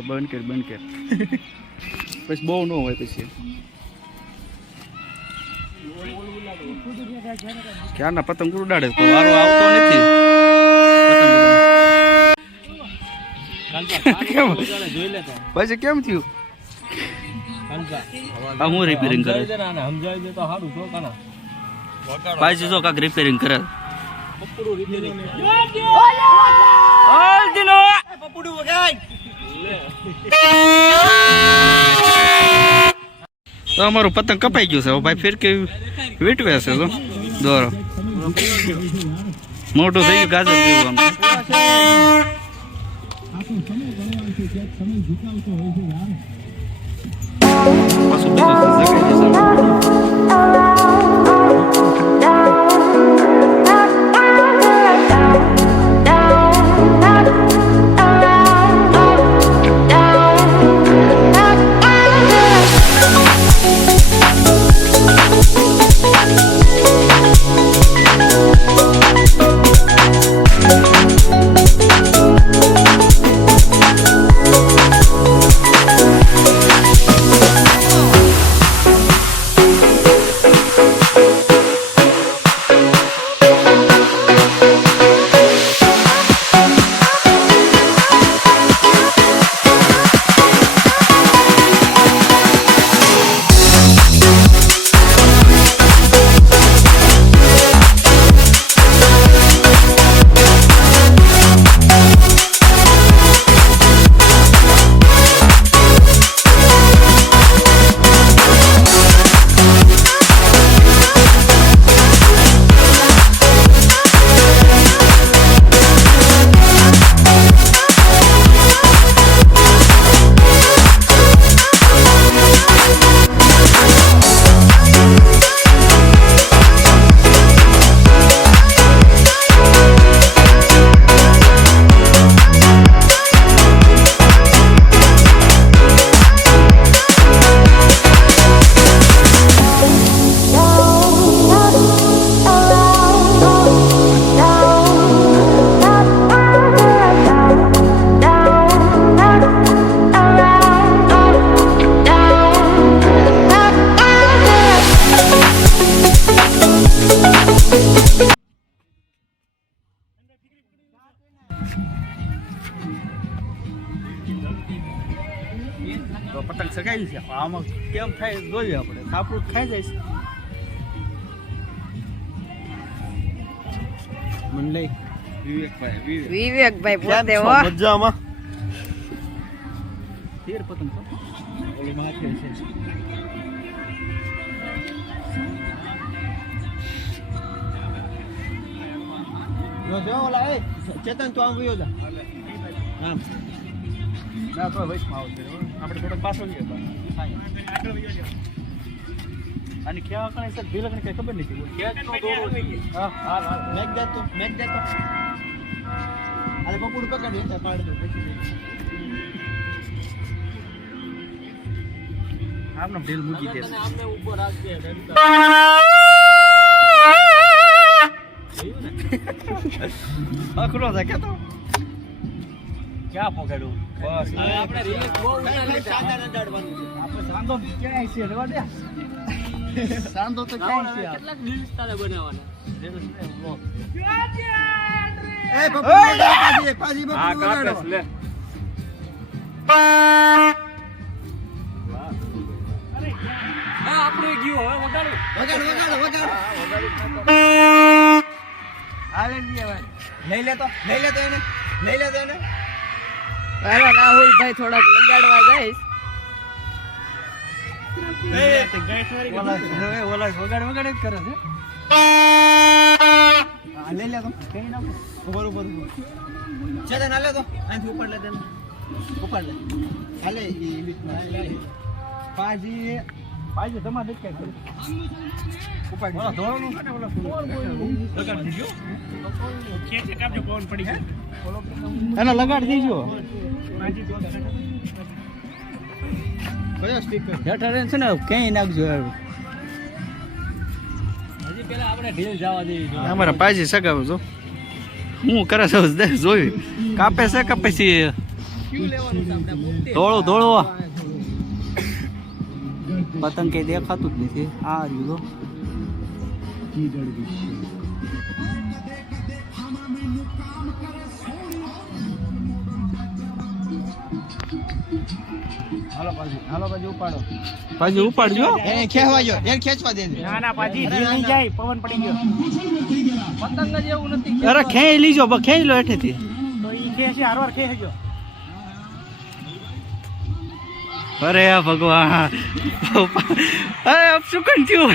બંધ કર પછી બહુ ન હોય પછી ક્યારના પતંગ ઉડાડે તો વારો આવતો નથી પછી કેમ થયું હું રિપેરિંગ કરે પાછી જો કાક રિપેરિંગ કરે તો અમારું પતંગ કપાઈ ગયું છે ભાઈ ફેર કે વીટવે છે તો દોરો મોટું થઈ ગયું ગાજર જેવું આમ પતંગ સગાઈ છે આમાં કેમ થાય જોઈએ આપણે સાપડું ખાઈ જાય છે મને લઈ વિવેકભાઈ પોતે હો મજામાં તેર પતંગ ઓલી માથે છે જો ઓલા એ ચેતન તો આમ વયો જા આમ ના તો વૈશમાં આવશે આપણે થોડો પાછો લઈએ આગળ વયો જા અને ક્યાં કણે સર ભીલકને કઈ ખબર નથી ક્યાં નો દોરો હા હા મેક દેતો અરે પપુડ પકડી તો પાડ દો આપનો ઢીલ મૂકી દે આમને ઉપર રાખજે અખરો છે કે તો ક્યાં પકડ્યું બસ આપણે રિલેક્સ બહુ સાધારણ દાડવાનું છે આપણે સાંધો ક્યાં છે રેવા દે સાંધો તો ક્યાં છે કેટલાક રીલ્સ તારે બનાવવાના એ પપ્પુ પાજી પપ્પુ આ કાપસ લે અરે આ આપણે ગયો હવે વગાડો હાલે લે ભાઈ લઈ લે તો એને અરે રાહુલભાઈ થોડાક લગાડવા જઈશ ઓલા વગાડ જ કરે છે લઈ લે તો કઈ નાખો ઉપર ચેતન હાલે તો અહીંથી ઉપર લે તને ઉપર લે હાલે પાજી તમારે દેખાય કરે ઉપર ઓલા ધોળનું છે ને ઓલા લગાડ દીજો ખેંચે કાપજો પવન પડી ગયો એને લગાડ દીજો કયો સ્પીકર હેઠળ છે ને ક્યાંય નાખજો હજી પેલા આપણે ઢીલ જવા દેવી અમારા પાજી સગાવ છો હું કરે છે જોયું કાપે છે કે પછી ધોળું ધોળું પતંગ કઈ દેખાતું જ નથી. આ રહ્યું તો. હાલો પાછી ઉપાડો. પાછી ઉપાડજો. એને ખેંચવા જો, એને ખેંચવા દે. ના ના પાજી નહીં જાય, પવન પડી ગયો. પતંગ જ એવું નથી. અરે ખેંચી લીજો, ખેંચી લો હેઠેથી. તો ઈ ખેંચી હારવાર ખેંચજો. અરે ભગવાન, અરે અપશુકન થયું.